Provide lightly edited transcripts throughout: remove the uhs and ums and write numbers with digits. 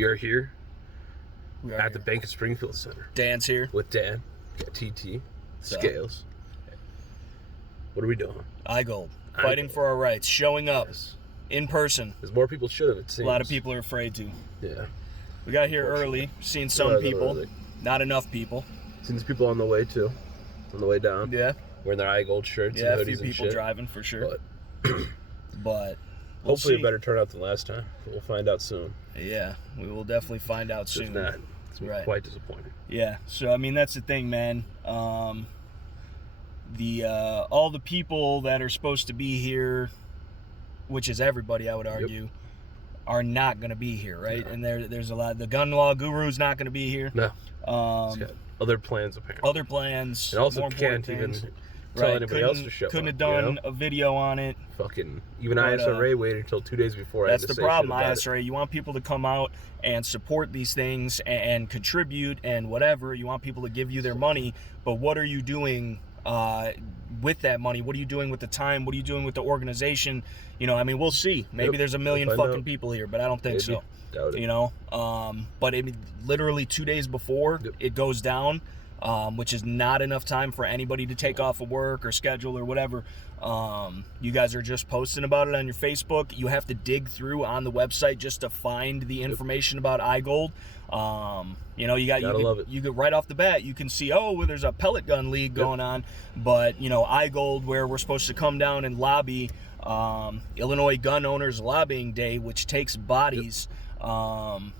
We are here at the Bank of Springfield Center. Dan's here. With Dan. Got TT. Scales. What are we doing? I.Gold. Fighting for our rights. Showing up. Yes. In person. There's more people should have, it seems. A lot of people are afraid to. Yeah. We got here early. Seen some people. Early. Not enough people. Seen these people on the way, too. On the way down. Yeah. Wearing their I.Gold shirts and hoodies and shit. Yeah, a few people driving for sure. But we'll hopefully a better turnout than last time. We'll find out soon. Yeah, we will definitely find out soon. If not, it's quite disappointing. Yeah, so I mean that's the thing, man. All the people that are supposed to be here, which is everybody, I would argue, are not going to be here, right? No. And there's a lot. The gun law guru's not going to be here. No. He's got other plans apparently. Other plans. And also can't even tell anybody else to show up. Couldn't have done a video on it. Fucking even I.S.R.A. waited until 2 days before. That's the problem, I.S.R.A. You want people to come out and support these things and contribute and whatever. You want people to give you their money, but what are you doing with that money? What are you doing with the time? What are you doing with the organization? You know, I mean, we'll see. Maybe there's a million fucking people here, but I don't think so. Doubt it. You know, but I mean, literally 2 days before it goes down, which is not enough time for anybody to take off of work or schedule or whatever. You guys are just posting about it on your Facebook. You have to dig through on the website just to find the information about I.Gold. You know, you get right off the bat, you can see, well, there's a pellet gun league going on, but you know, I.Gold, where we're supposed to come down and lobby, Illinois Gun Owners Lobbying Day, which takes bodies, and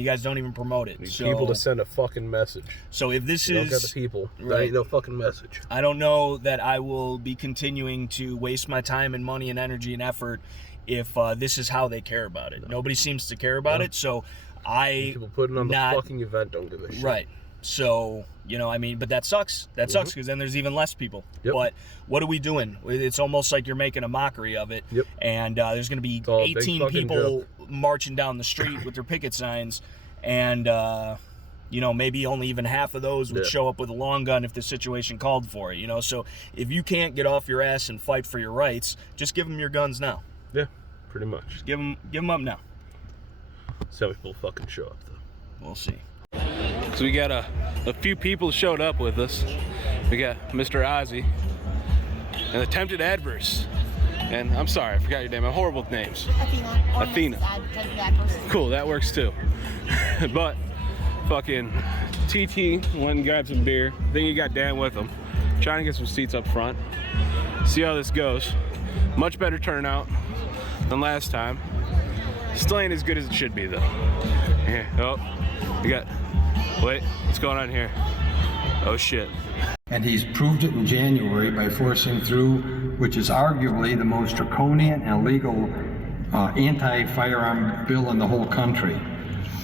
you guys don't even promote it. Need people to send a fucking message. So if this don't get the people, that ain't no fucking message. I don't know that I will be continuing to waste my time and money and energy and effort if this is how they care about it. Nobody seems to care about it, so people putting on the fucking event don't give a shit. Right. So, you know, I mean, but that sucks. That sucks because then there's even less people. But what are we doing? It's almost like you're making a mockery of it. And there's going to be 18 people marching down the street with their picket signs. And, you know, maybe only even half of those would show up with a long gun if the situation called for it, you know. So if you can't get off your ass and fight for your rights, just give them your guns now. Yeah, pretty much. Just give them up now. So people fucking show up, though. We'll see. So we got a few people showed up with us. We got Mr. Ozzy, an attempted adverse. And I'm sorry, I forgot your name. I'm horrible with names. Athena. Cool, that works too. But fucking TT went and grabbed some beer. I think he got Dan with him. Trying to get some seats up front. See how this goes. Much better turnout than last time. Still ain't as good as it should be though. Here, we got, wait, what's going on here? Oh shit. And he's proved it in January by forcing through, which is arguably the most draconian and illegal anti-firearm bill in the whole country.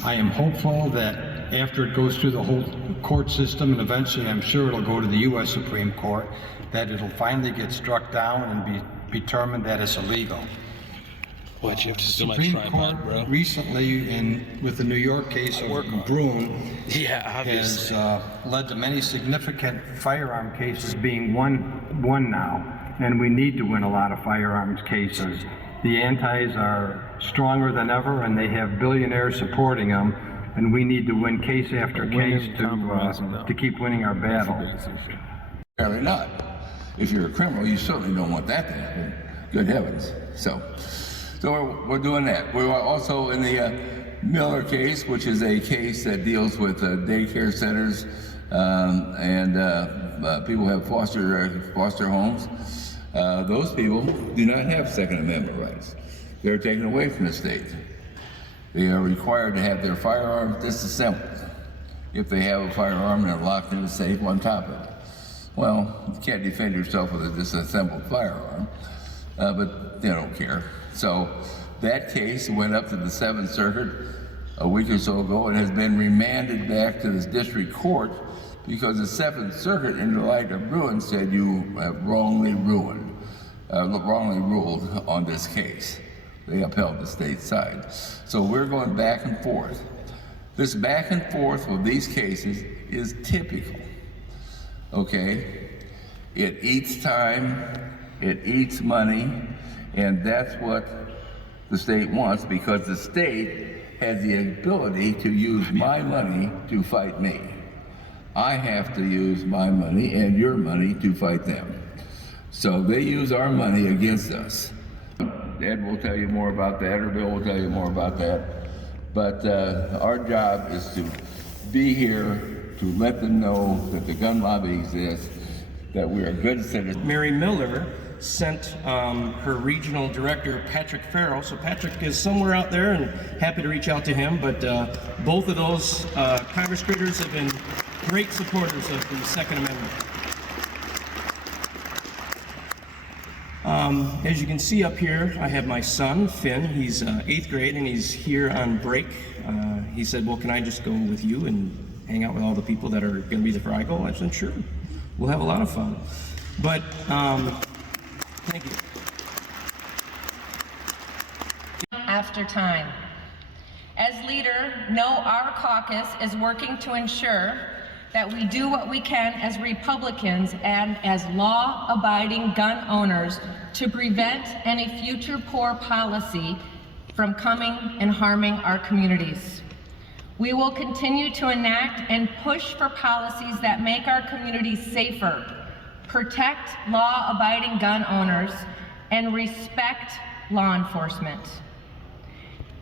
I am hopeful that after it goes through the whole court system, and eventually I'm sure it'll go to the U.S. Supreme Court, that it'll finally get struck down and be determined that it's illegal. What, you have to steal my tripod, Court bro? Recently, with the New York case of Bruin, has led to many significant firearm cases being won now, and we need to win a lot of firearms cases. The antis are stronger than ever, and they have billionaires supporting them, and we need to win case after case to keep winning our battles. Apparently not. If you're a criminal, you certainly don't want that to happen. Good heavens. So we're doing that. We're also in the Miller case, which is a case that deals with daycare centers and people who have foster homes. Those people do not have Second Amendment rights. They're taken away from the state. They are required to have their firearms disassembled. If they have a firearm, they're locked in a safe on top of it. Well, you can't defend yourself with a disassembled firearm, but they don't care. So that case went up to the 7th Circuit a week or so ago and has been remanded back to the district court because the 7th Circuit, in the light of Bruin, said you have wrongly ruled on this case. They upheld the state side. So we're going back and forth. This back and forth with these cases is typical, okay? It eats time, it eats money, and that's what the state wants because the state has the ability to use my money to fight me. I have to use my money and your money to fight them. So they use our money against us. Ed will tell you more about that, or Bill will tell you more about that. But our job is to be here to let them know that the gun lobby exists, that we are good citizens. Mary Miller sent her regional director, Patrick Farrell. So Patrick is somewhere out there, and happy to reach out to him. But both of those Congress critters have been great supporters of the Second Amendment. As you can see up here, I have my son, Finn. He's 8th grade, and he's here on break. He said, well, can I just go with you and hang out with all the people that are going to be there for I.S.R.A? I said, sure. We'll have a lot of fun. But, thank you. After time. As leader, know our caucus is working to ensure that we do what we can as Republicans and as law-abiding gun owners to prevent any future poor policy from coming and harming our communities. We will continue to enact and push for policies that make our communities safer, protect law-abiding gun owners, and respect law enforcement.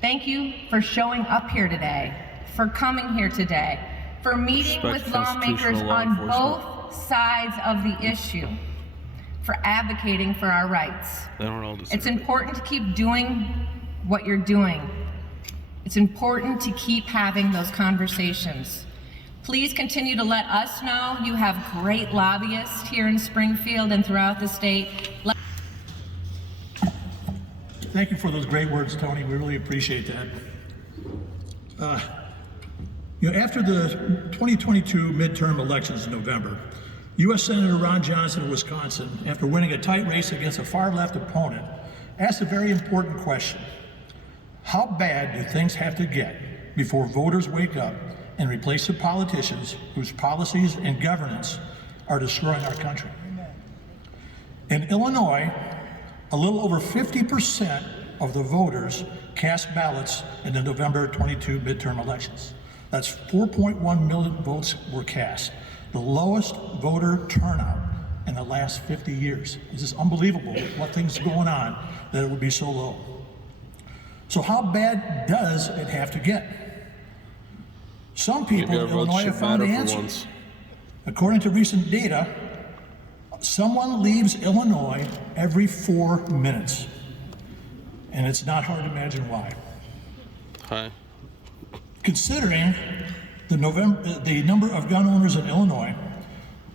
Thank you for showing up here today, for coming here today, for meeting with lawmakers on both sides of the issue, for advocating for our rights. It's important to keep doing what you're doing. It's important to keep having those conversations. Please continue to let us know you have great lobbyists here in Springfield and throughout the state. Thank you for those great words, Tony. We really appreciate that. After the 2022 midterm elections in November, U.S. Senator Ron Johnson of Wisconsin, after winning a tight race against a far-left opponent, asked a very important question. How bad do things have to get before voters wake up and replace the politicians whose policies and governance are destroying our country? In Illinois, a little over 50% of the voters cast ballots in the November 22 midterm elections. That's 4.1 million votes were cast, the lowest voter turnout in the last 50 years. It's just unbelievable what things are going on that it would be so low. So how bad does it have to get? Some people in Illinois have found the answer. According to recent data, someone leaves Illinois every 4 minutes. And it's not hard to imagine why. Hi. Considering the number of gun owners in Illinois,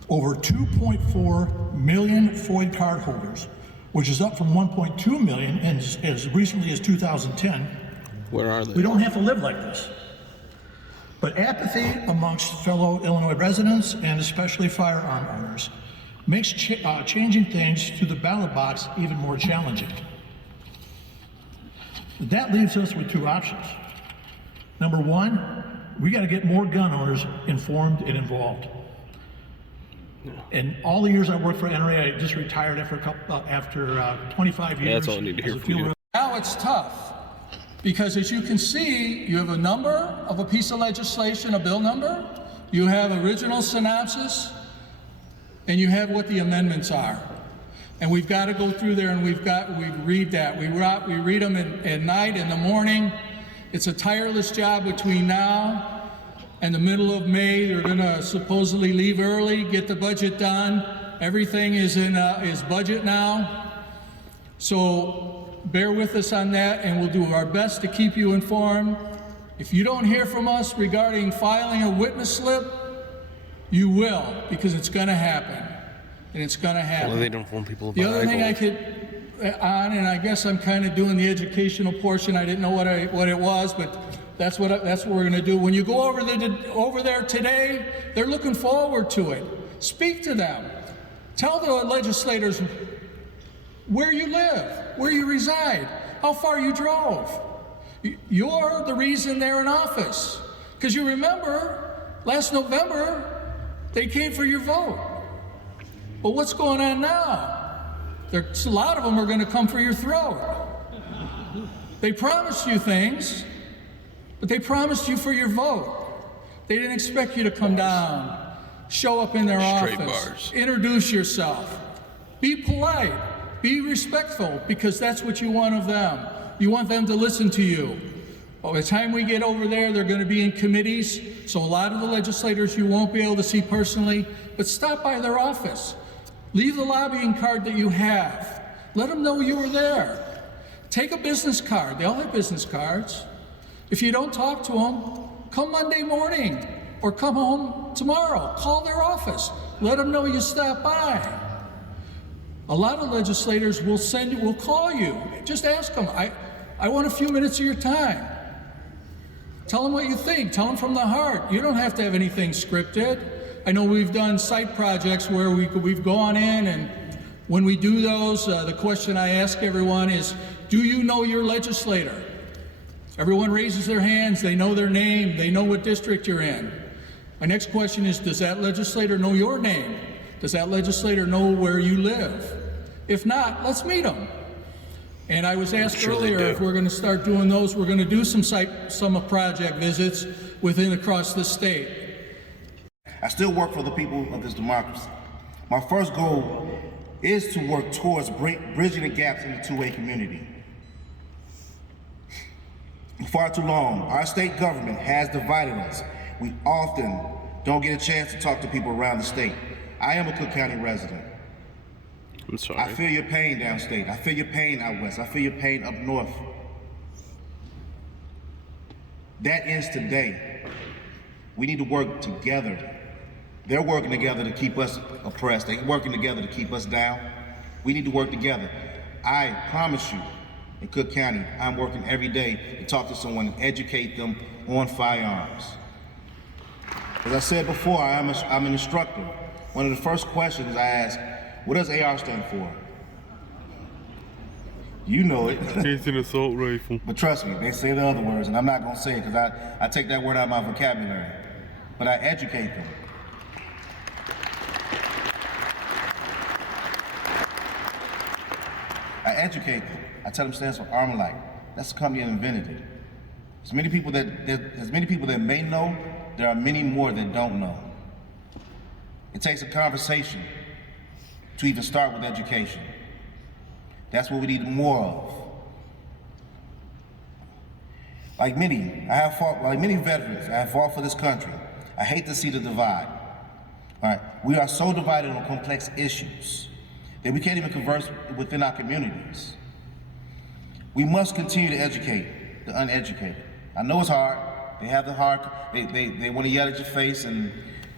over 2.4 million FOID card holders, which is up from 1.2 million as recently as 2010. Where are they? We don't have to live like this. But apathy amongst fellow Illinois residents and especially firearm owners makes changing things to the ballot box even more challenging. That leaves us with two options. Number one, we got to get more gun owners informed and involved. In all the years I worked for NRA, I just retired after 25 years. That's all I need to hear from you. Now it's tough because, as you can see, you have a number of a piece of legislation, a bill number, you have original synopsis, and you have what the amendments are. And we've got to go through there and we read that. We read them at night, in the morning. It's a tireless job between now and the middle of May. They're going to supposedly leave early, get the budget done. Everything is budget now. So bear with us on that, and we'll do our best to keep you informed. If you don't hear from us regarding filing a witness slip, you will, because it's going to happen. And it's going to happen. Well, they don't inform people about the other thing I could on, and I guess I'm kind of doing the educational portion. I didn't know what it was, but that's what we're going to do. When you go over there today, they're looking forward to it. Speak to them. Tell the legislators where you live, where you reside, how far you drove. You're the reason they're in office. Because you remember, last November, they came for your vote. But what's going on now? A lot of them are going to come for your throat. They promised you things, But they promised you for your vote. They didn't expect you to come down, show up in their office, introduce yourself. Be polite, be respectful, because that's what you want of them. You want them to listen to you. By the time we get over there, they're going to be in committees, so a lot of the legislators you won't be able to see personally, but stop by their office. Leave the lobbying card that you have. Let them know you were there. Take a business card. They all have business cards. If you don't talk to them, come Monday morning or come home tomorrow. Call their office. Let them know you stopped by. A lot of legislators will call you. Just ask them, I want a few minutes of your time. Tell them what you think. Tell them from the heart. You don't have to have anything scripted. I know we've done site projects where we've gone in, and when we do those, the question I ask everyone is, do you know your legislator? Everyone raises their hands. They know their name. They know what district you're in. My next question is, does that legislator know your name? Does that legislator know where you live? If not, let's meet them. And I was asked earlier if we're going to start doing those. We're going to do some project visits across the state. I still work for the people of this democracy. My first goal is to work towards bridging the gaps in the two-way community. For far too long, our state government has divided us. We often don't get a chance to talk to people around the state. I am a Cook County resident. I'm sorry. I feel your pain downstate. I feel your pain out west. I feel your pain up north. That ends today. We need to work together. They're working together to keep us oppressed. They're working together to keep us down. We need to work together. I promise you, in Cook County, I'm working every day to talk to someone and educate them on firearms. As I said before, I'm an instructor. One of the first questions I ask, what does AR stand for? You know it. It's an assault rifle. But trust me, they say the other words, and I'm not going to say it because I take that word out of my vocabulary. But I educate them. I educate them. I tell them it stands for Armalite. That's the company that invented it. As many people that may know, there are many more that don't know. It takes a conversation to even start with education. That's what we need more of. Like many veterans, I have fought for this country. I hate to see the divide. All right, we are so divided on complex issues that we can't even converse within our communities. We must continue to educate the uneducated. I know it's hard. They have the hard, they want to yell at your face, and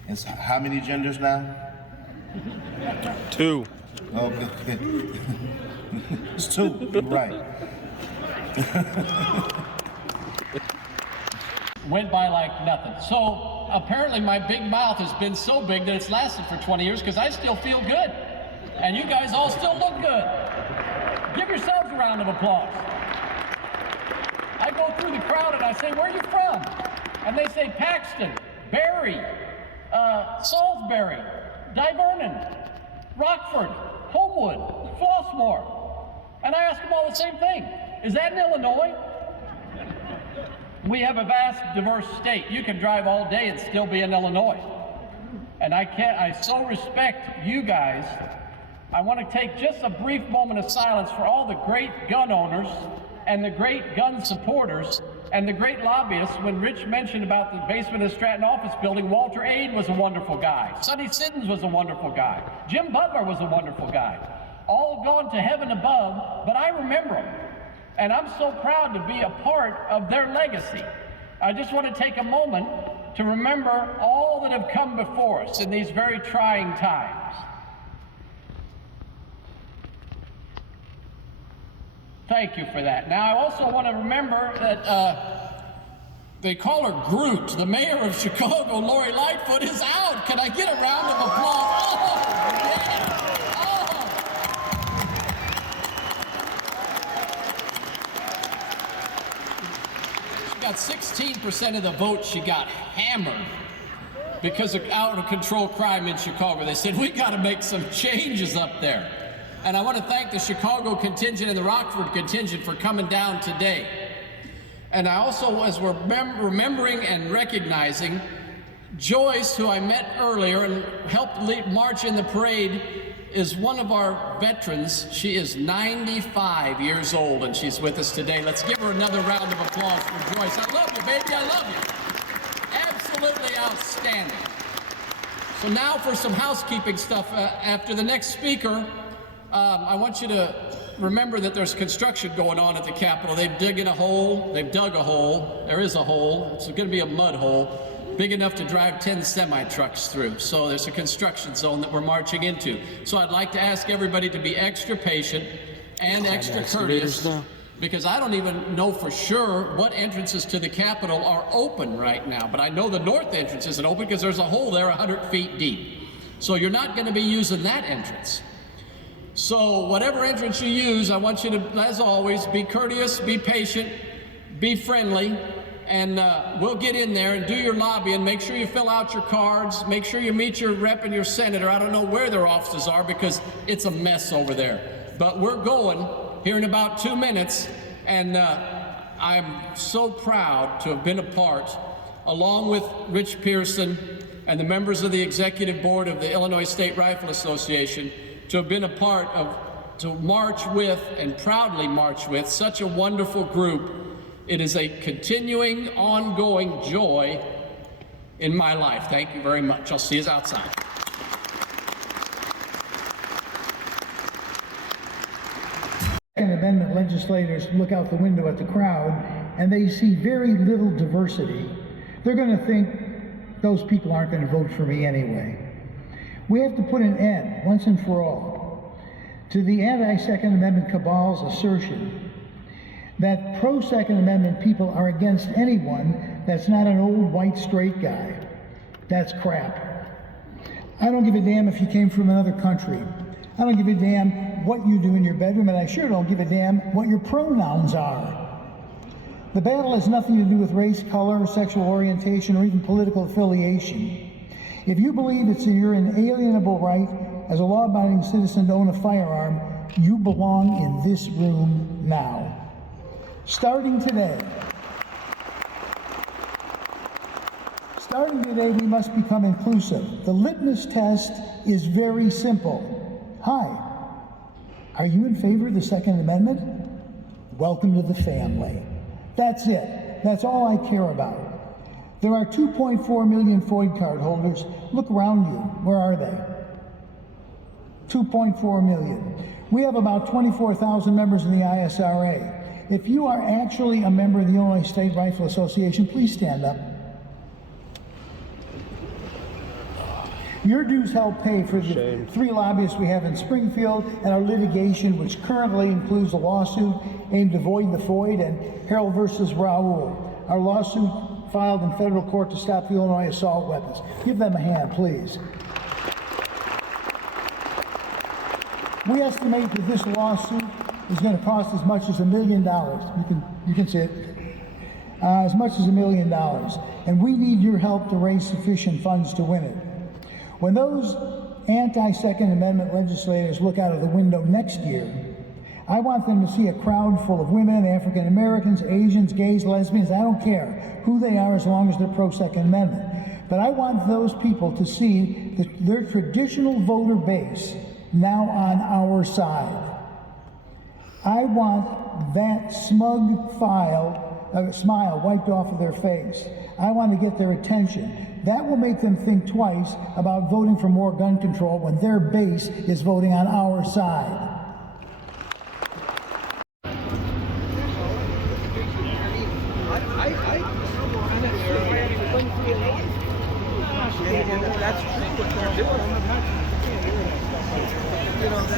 it's how many genders now? 2. Okay. It's 2, you're right. Went by like nothing. So apparently my big mouth has been so big that it's lasted for 20 years because I still feel good. And you guys all still look good. Give yourselves a round of applause. I go through the crowd and I say, where are you from? And they say Paxton, Barry, Salisbury, Divernon, Rockford, Homewood, Flossmoor. And I ask them all the same thing. Is that in Illinois? We have a vast, diverse state. You can drive all day and still be in Illinois. And I so respect you guys. I want to take just a brief moment of silence for all the great gun owners and the great gun supporters and the great lobbyists. When Rich mentioned about the basement of the Stratton office building, Walter Aid was a wonderful guy. Sonny Siddons was a wonderful guy. Jim Butler was a wonderful guy. All gone to heaven above, but I remember them. And I'm so proud to be a part of their legacy. I just want to take a moment to remember all that have come before us in these very trying times. Thank you for that. Now, I also want to remember that they call her Groot. The mayor of Chicago, Lori Lightfoot, is out. Can I get a round of applause? Oh, yeah. Got 16% of the vote. She got hammered because of out-of-control crime in Chicago. They said, we got to make some changes up there. And I want to thank the Chicago contingent and the Rockford contingent for coming down today. And I also, as we're remembering and recognizing Joyce, who I met earlier and helped march in the parade, is one of our veterans. She is 95 years old and she's with us today. Let's give her another round of applause for Joyce. I love you, baby, I love you. Absolutely outstanding. So now for some housekeeping stuff. After the next speaker, I want you to remember that there's construction going on at the Capitol. They've dug a hole. There is a hole. It's going to be a mud hole big enough to drive 10 semi-trucks through. So there's a construction zone that we're marching into. So I'd like to ask everybody to be extra patient and extra courteous, because I don't even know for sure what entrances to the Capitol are open right now. But I know the north entrance isn't open because there's a hole there 100 feet deep. So you're not going to be using that entrance. So whatever entrance you use, I want you to, as always, be courteous, be patient, be friendly, and we'll get in there and do your lobbying. Make sure you fill out your cards. Make sure you meet your rep and your senator. I don't know where their offices are because it's a mess over there. But we're going here in about 2 minutes, and I'm so proud to have been a part, along with Rich Pearson and the members of the executive board of the Illinois State Rifle Association, to have been a part of, to march with and proudly march with such a wonderful group. It is a continuing, ongoing joy in my life. Thank you very much. I'll see you outside. Second Amendment legislators look out the window at the crowd and they see very little diversity. They're going to think those people aren't going to vote for me anyway. We have to put an end, once and for all, to the anti-Second Amendment cabal's assertion that pro-Second Amendment people are against anyone that's not an old white straight guy. That's crap. I don't give a damn if you came from another country. I don't give a damn what you do in your bedroom, and I sure don't give a damn what your pronouns are. The battle has nothing to do with race, color, sexual orientation, or even political affiliation. If you believe it's your inalienable right as a law-abiding citizen to own a firearm, you belong in this room now. Starting today, we must become inclusive. The litmus test is very simple. Hi, are you in favor of the Second Amendment? Welcome to the family. That's it. That's all I care about. There are 2.4 million FOID card holders. Look around you. Where are they? 2.4 million. We have about 24,000 members in the I.S.R.A. If you are actually a member of the Illinois State Rifle Association, please stand up. Your dues help pay for the 3 lobbyists we have in Springfield and our litigation, which currently includes a lawsuit aimed to void the FOID and Harold versus Raoul, our lawsuit filed in federal court to stop the Illinois assault weapons. Give them a hand, please. We estimate that this lawsuit is going to cost as much as $1 million. You can see it. As much as $1 million. And we need your help to raise sufficient funds to win it. When those anti-Second Amendment legislators look out of the window next year, I want them to see a crowd full of women, African Americans, Asians, gays, lesbians. I don't care who they are as long as they're pro-Second Amendment. But I want those people to see their traditional voter base now on our side. I want that smug smile wiped off of their face. I want to get their attention. That will make them think twice about voting for more gun control when their base is voting on our side. That's true what they're doing. You know,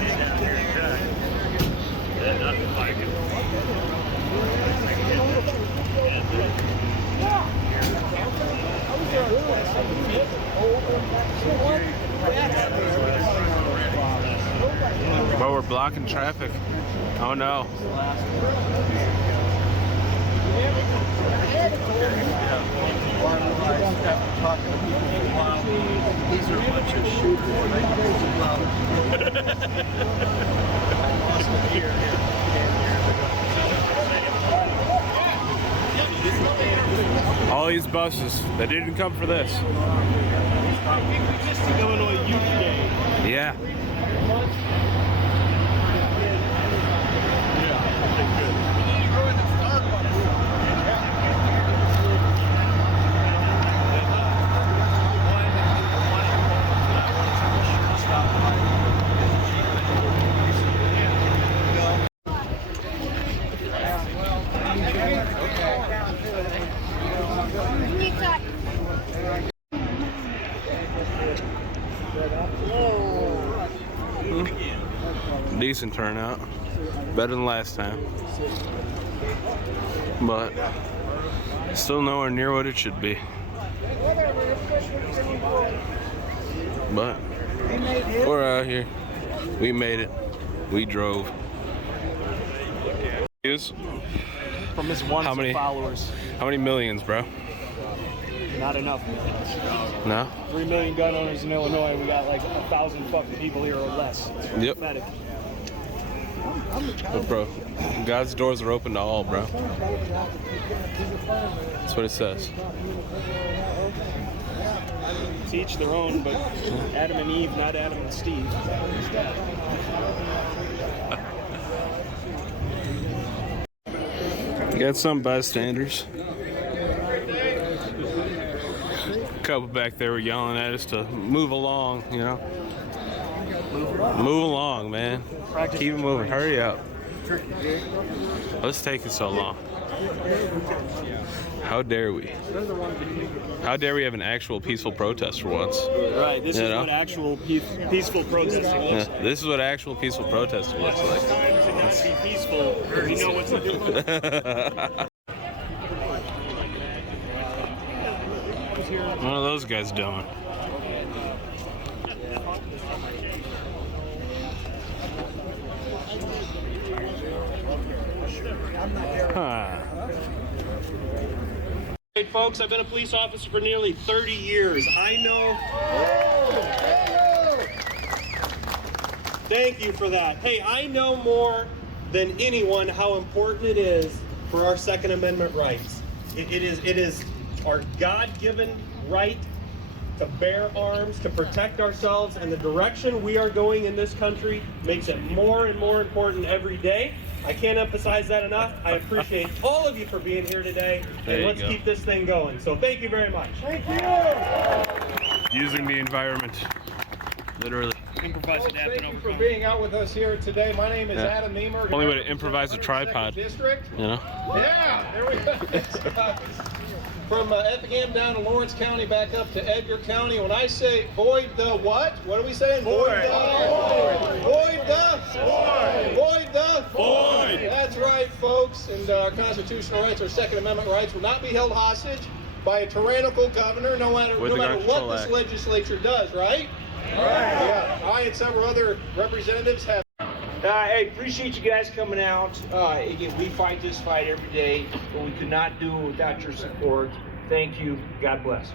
Well, we're blocking traffic. Oh no. These are a bunch of shooters. I lost it here. these buses. They didn't come for this. Illinois Youth Day. Yeah. Decent turnout, better than last time, but still nowhere near what it should be. But we're out here. We made it. We drove. From his one followers. How many millions, bro? Not enough. No? 3 million gun owners in Illinois. We got like 1,000 fucking people here or less. It's yep. pathetic. But bro, God's doors are open to all, bro. That's what it says. To each their own, but Adam and Eve, not Adam and Steve. Got some bystanders. A couple back there were yelling at us to move along, you know. Move along, man. Keep it moving. Hurry up. What's taking so long? How dare we? How dare we have an actual peaceful protest for once? Right, this is what actual peaceful protesting looks like. This is what actual peaceful protesting looks like. It's time to not be peaceful. You know what to do. What are those guys doing? Hey folks, I've been a police officer for nearly 30 years. I know. Thank you for that. Hey, I know more than anyone how important it is for our Second Amendment rights. It is our God-given right to bear arms, to protect ourselves, and the direction we are going in this country makes it more and more important every day. I can't emphasize that enough. I appreciate all of you for being here today, and let's keep this thing going. So thank you very much. Thank you. Using the environment, literally. Improvise thank you for being out with us here today. My name is Adam Meemer. Only way to improvise a tripod, District. You know? Yeah, there we go. From Effingham down to Lawrence County, back up to Edgar County. When I say void the what? What are we saying? Void the void. Void the void. Void the void. That's right, folks. And our constitutional rights, our Second Amendment rights, will not be held hostage by a tyrannical governor, no matter what this legislature does, right? Right. Yeah. I and several other representatives have. Hey, appreciate you guys coming out. Again, we fight this fight every day, but we could not do it without your support. Thank you. God bless.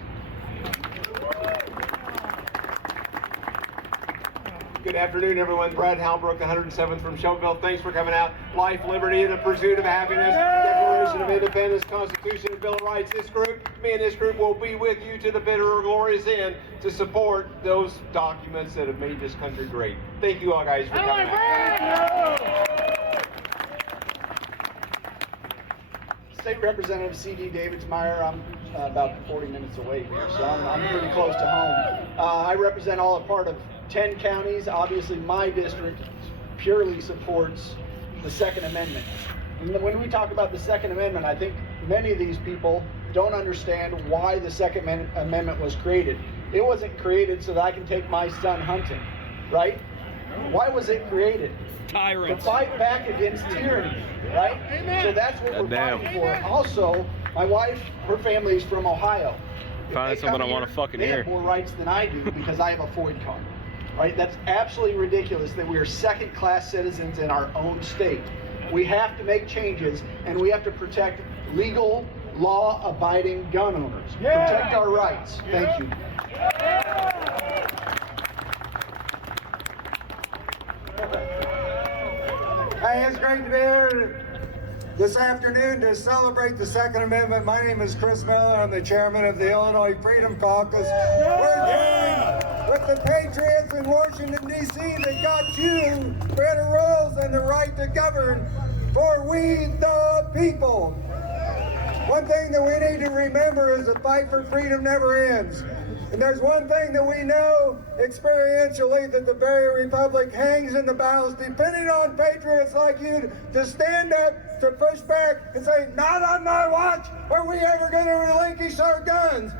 Good afternoon, everyone. Brad Halbrook, 107th from Shelbyville. Thanks for coming out. Life, liberty, and the pursuit of happiness. Declaration of Independence, Constitution, and Bill of Rights. Me and this group will be with you to the bitter or glorious end to support those documents that have made this country great. Thank you all guys for coming out. State Representative C.D. Davidsmeyer. I'm about 40 minutes away here, so I'm pretty close to home. I represent all a part of 10 counties. Obviously, my district purely supports the Second Amendment. And when we talk about the Second Amendment, I think many of these people don't understand why the Second Amendment was created. It wasn't created so that I can take my son hunting, right? Why was it created? Tyrants. To fight back against tyranny, right? Amen. So that's what we're fighting for. Also, my wife, her family is from Ohio. Probably something I want to fucking hear. They have more rights than I do because I have a FOID card. Right? That's absolutely ridiculous that we are second-class citizens in our own state. We have to make changes, and we have to protect legal, law-abiding gun owners. Protect our rights. Thank you. Hey, it's great to be here. this afternoon to celebrate the Second Amendment. My name is Chris Miller. I'm the chairman of the Illinois Freedom Caucus. We're joined with the patriots in Washington, D.C. that got you better rules and the right to govern for we the people. One thing that we need to remember is the fight for freedom never ends. And there's one thing that we know experientially, that the very republic hangs in the balance, depending on patriots like you to stand up, to push back and say, not on my watch are we ever going to relinquish our guns.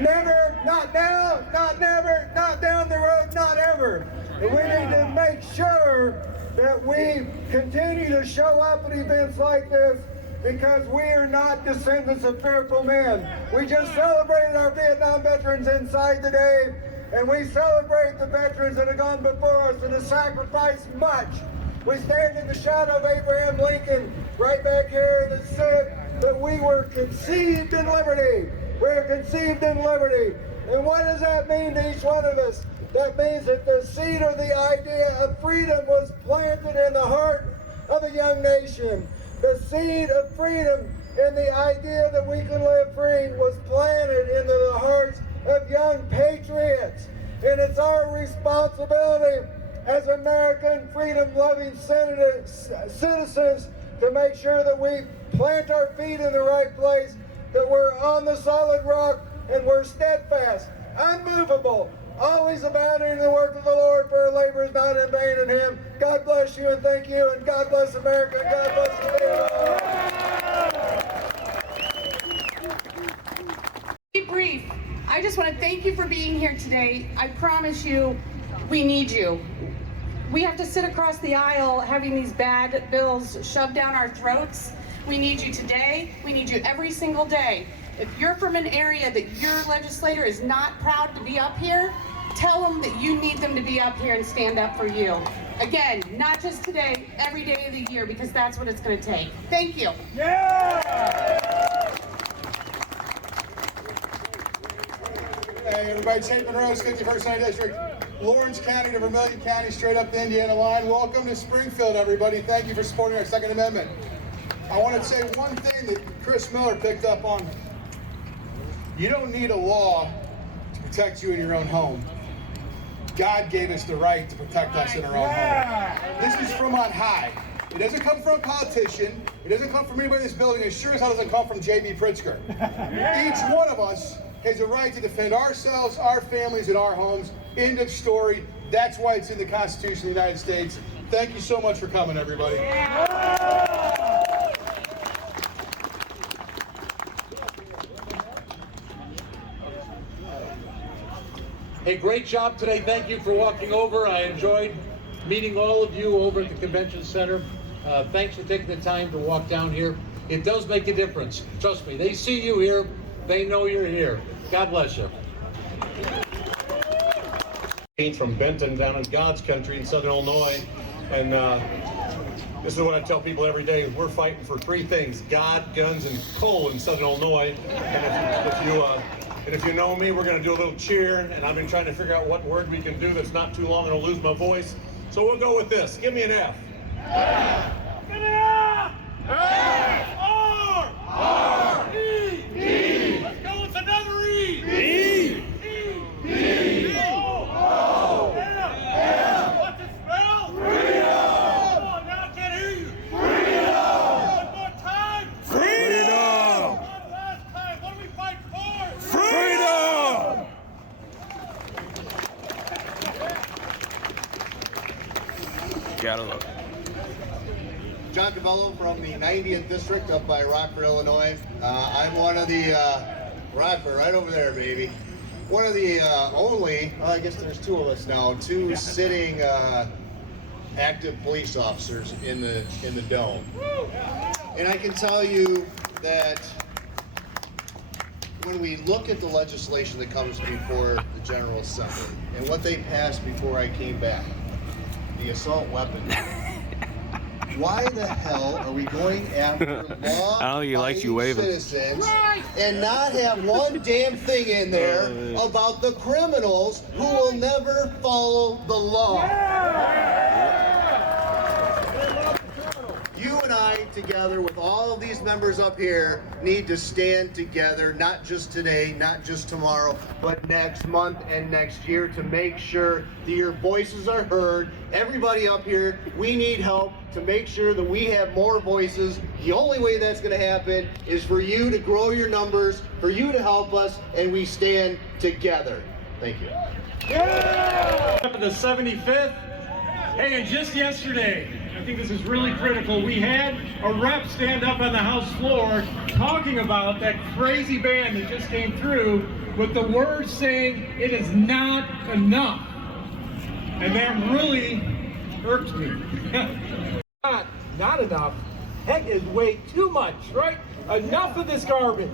Never, not now, not never, not down the road, not ever. And we need to make sure that we continue to show up at events like this, because we are not descendants of fearful men. We just celebrated our Vietnam veterans inside today, and we celebrate the veterans that have gone before us and have sacrificed much. We stand in the shadow of Abraham Lincoln right back here that said that we were conceived in liberty. We're conceived in liberty. And what does that mean to each one of us? That means that the seed of the idea of freedom was planted in the heart of a young nation. The seed of freedom and the idea that we can live free was planted into the hearts of young patriots. And it's our responsibility as American freedom-loving citizens to make sure that we plant our feet in the right place, that we're on the solid rock and we're steadfast, unmovable, always abandoning the work of the Lord, for our labor is not in vain in Him. God bless you and thank you, and God bless America, and God bless the Be brief. I just want to thank you for being here today. I promise you, we need you. We have to sit across the aisle having these bad bills shoved down our throats. We need you today. We need you every single day. If you're from an area that your legislator is not proud to be up here, tell them that you need them to be up here and stand up for you. Again, not just today, every day of the year, because that's what it's going to take. Thank you. Yeah! Hey, everybody, Chapin Rose, 51st Night District, Lawrence County to Vermilion County, straight up the Indiana line. Welcome to Springfield, everybody. Thank you for supporting our Second Amendment. I want to say one thing that Chris Miller picked up on. You don't need a law to protect you in your own home. God gave us the right to protect us in our own home. This is from on high. It doesn't come from a politician. It doesn't come from anybody in this building. It sure as hell doesn't come from J.B. Pritzker. Each one of us has a right to defend ourselves, our families, and our homes. End of story. That's why it's in the Constitution of the United States. Thank you so much for coming, everybody. Hey, great job today. Thank you for walking over. I enjoyed meeting all of you over at the convention center. Thanks for taking the time to walk down here. It does make a difference. Trust me, they see you here. They know you're here. God bless you. From Benton down in God's country in Southern Illinois. And this is what I tell people every day. We're fighting for three things: God, guns, and coal in Southern Illinois. And if you know me, we're going to do a little cheer, and I've been trying to figure out what word we can do that's not too long and I'll lose my voice. So we'll go with this. Give me an F. F. Give me an F. F. R. R. E. E. Let's go with another E. E. E. E. O. O. F. F. What's it spell? Freedom. Oh, now I can't hear you. Freedom. One more time. Freedom. One last time. What are we fighting for? Freedom. Gotta look. John Cavello from the 90th District up by Rockford, Illinois. I'm one of the, Rockford, right over there, baby. One of the only, well, I guess there's two of us now, two sitting active police officers in the dome. And I can tell you that when we look at the legislation that comes before the General Assembly and what they passed before I came back, the assault weapon. Why the hell are we going after law-abiding citizens and not have one damn thing in there about the criminals who will never follow the law? You and I together with all of these members up here need to stand together, not just today, not just tomorrow, but next month and next year to make sure that your voices are heard. Everybody up here, we need help to make sure that we have more voices. The only way that's going to happen is for you to grow your numbers, for you to help us, and we stand together. Thank you. Yeah! Up at the 75th. Hey, and just yesterday, I think this is really critical, we had a rep stand up on the House floor talking about that crazy ban that just came through with the words saying it is not enough. And that really irked me. Not enough. Heck, is way too much, right? Enough of this garbage.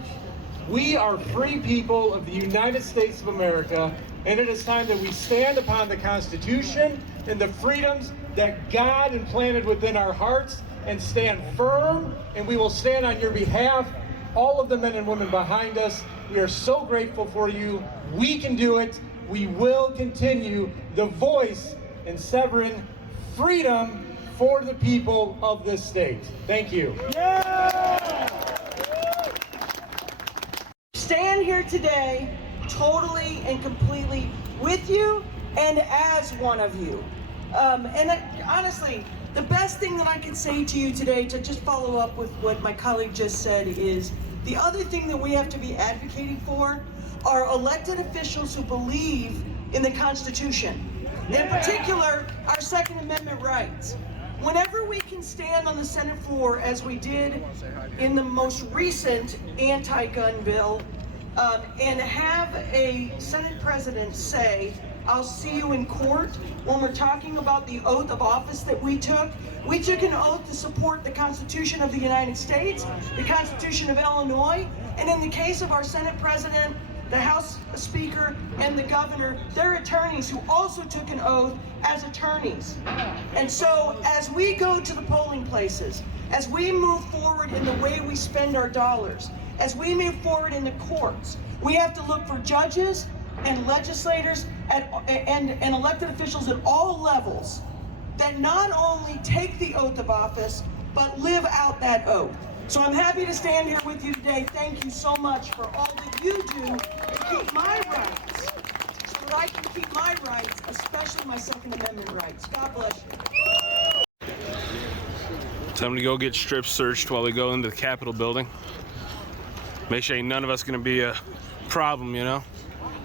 We are free people of the United States of America, and it is time that we stand upon the Constitution and the freedoms that God implanted within our hearts and stand firm, and we will stand on your behalf, all of the men and women behind us. We are so grateful for you. We can do it. We will continue the voice in severing freedom for the people of this state. Thank you. Yeah! Stand here today totally and completely with you and as one of you. Honestly, the best thing that I can say to you today, to just follow up with what my colleague just said, is the other thing that we have to be advocating for are elected officials who believe in the Constitution. In particular, our Second Amendment rights. Whenever we can stand on the Senate floor, as we did in the most recent anti-gun bill, and have a Senate president say, "I'll see you in court," when we're talking about the oath of office that we took an oath to support the Constitution of the United States, the Constitution of Illinois, and in the case of our Senate president, the House Speaker, and the governor, they're attorneys who also took an oath as attorneys. And so as we go to the polling places, as we move forward in the way we spend our dollars, as we move forward in the courts, we have to look for judges and legislators and elected officials at all levels that not only take the oath of office, but live out that oath. So I'm happy to stand here with you today. Thank you so much for all that you do to keep my rights, so that I can keep my rights, especially my Second Amendment rights. God bless you. Time to go get strip searched while we go into the Capitol building. Make sure ain't none of us gonna be a problem, you know?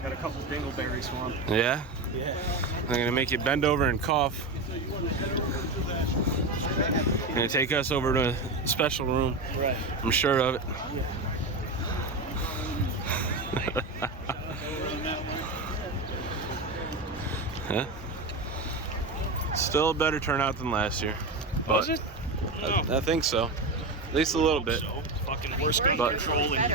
Got a couple dingleberries for him. Yeah? Yeah. They're gonna make you bend over and cough. Gonna take us over to a special room. Right. I'm sure of it. Huh? Still a better turnout than last year. Was it? I think so. At least a little bit. So. Fucking worse gun But- control and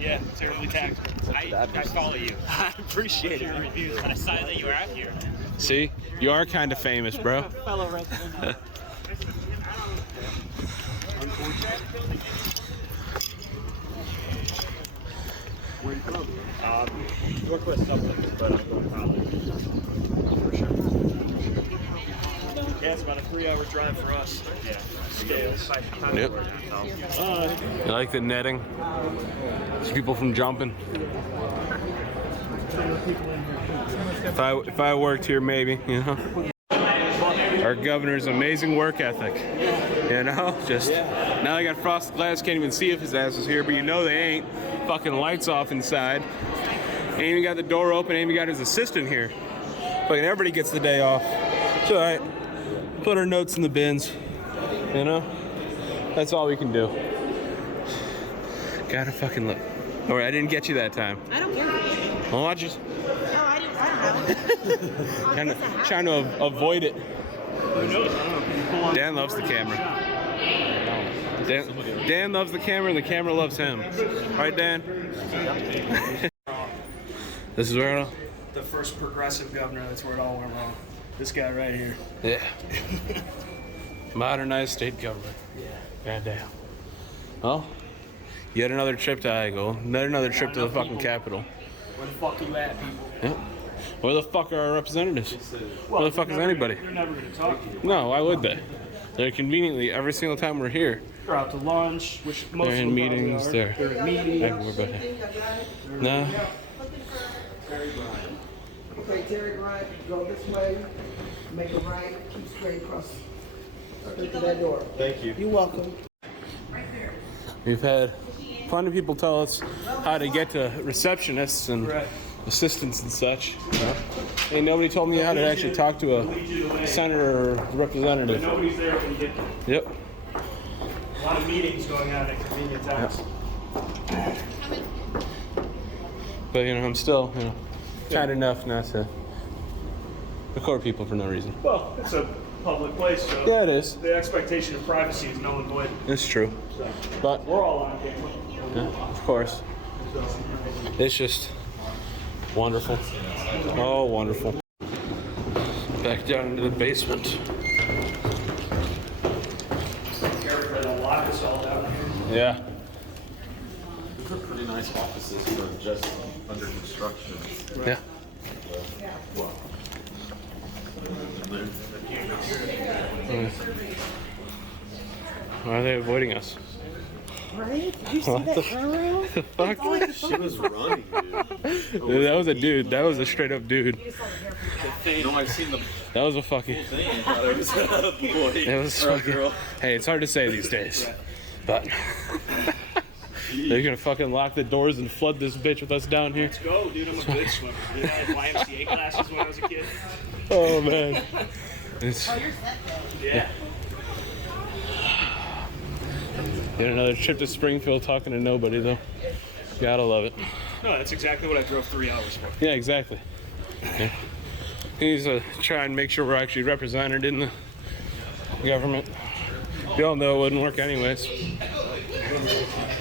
yeah, terribly tactical. I follow you. I appreciate your reviews, but I saw that you were out here. See? You are kind of famous, bro. Fellow resident. Where are you from? Northwest Dublin, but I'm going to college. For sure. Yeah, it's about a 3-hour drive for us. Yeah. Scales. Yep. You like the netting? There's people from jumping. If I worked here, maybe, you know. Our governor's amazing work ethic, you know. Just now they got frosted glass, can't even see if his ass is here, but you know they ain't. Fucking lights off inside. Ain't even got the door open. Ain't even got his assistant here. Fucking everybody gets the day off. It's all right. Put our notes in the bins, you know. That's all we can do. Gotta fucking look. All right, I didn't get you that time. I don't care. Well, I just No, I don't know. trying to avoid it. Dan loves the camera. Dan loves the camera, and the camera loves him. Right, Dan? This is where the first progressive governor, that's where it all went wrong. This guy right here. Yeah. Modernized state government. Yeah. Goddamn. Well, yet another trip to Idaho. Another trip to the fucking Capitol. Where the fuck you at, people? Yeah. Where the fuck are our representatives? Where the fuck is anybody? They're never going to talk to you. No, why would they? They're conveniently every single time we're here. They're out to lunch, which most They're of in them probably meetings. are. They're in meetings. everywhere but here. No. Okay, Terry Bryant, go this way, make a right, keep straight across to that door. Thank you. You're welcome. We've had plenty of people tell us how to get to receptionists and assistants and such. Hey, nobody told me how to actually talk to a senator or representative. But nobody's there when you get there. Yep. A lot of meetings going on at convenient times. But I'm still, kind enough not to record people for no reason. Well, it's a public place, so Yeah, it is. the expectation of privacy is null and void. It's true. So, But we're all on camera. yeah, of course. It's just wonderful. Oh, wonderful. Back down into the basement. Careful, they don't lock us all down here. Yeah. These are pretty nice offices for just under construction. Yeah. Why are they avoiding us? Right? Did you see What that the arrow? The fuck? She was running, dude. Dude, that was a dude. That was a straight up dude. No, I've seen the That was a fucking. thing. I thought it was a boy It was or a fucking. girl. Hey, it's hard to say these days, but they're gonna fucking lock the doors and flood this bitch with us down here. Let's go, dude. I'm a good swimmer. Dude, I had YMCA classes when I was a kid. Oh man. It's, Yeah. Did another trip to Springfield talking to nobody though. Gotta love it. No, that's exactly what I drove 3 hours for. Yeah, exactly. Yeah. He needs to try and make sure we're actually represented in the government. We all know it wouldn't work anyways.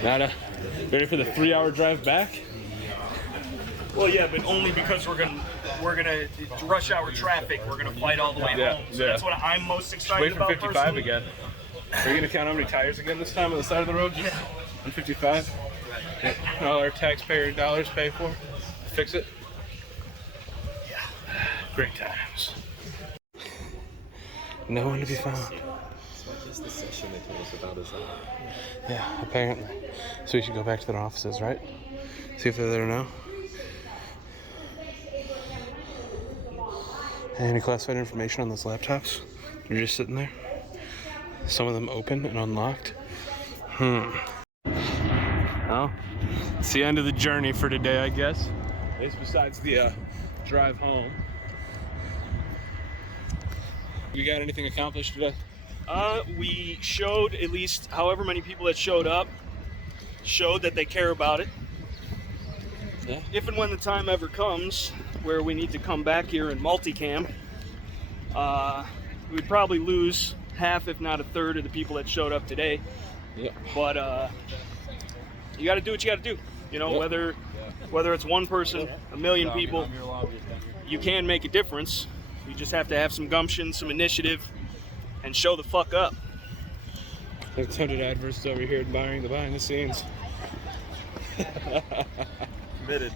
Nada. Ready for the 3-hour drive back? Well, yeah, but only because we're gonna rush hour traffic. We're gonna fight all the way home. So that's what I'm most excited Wait for about. 55 personally. again. Are you gonna count how many tires again this time on the side of the road? Yeah. On 55? All our taxpayer dollars pay for? Fix it? Yeah. Great times. No one to be found. So I guess the session they told us about is Yeah, apparently. So we should go back to their offices, right? See if they're there now. Any classified information on those laptops? They're just sitting there. Some of them open and unlocked. Well, it's the end of the journey for today, I guess. At least besides the drive home. You got anything accomplished today? We showed at least however many people that showed up, showed that they care about it. Yeah. If and when the time ever comes where we need to come back here and multicam, we'd probably lose half, if not a third, of the people that showed up today. Yep. But you got to do what you got to do. You know, Yep. whether it's one person, a million people, you can make a difference. You just have to have some gumption, some initiative, and show the fuck up. The attempted adverse over here admiring the behind the scenes. committed.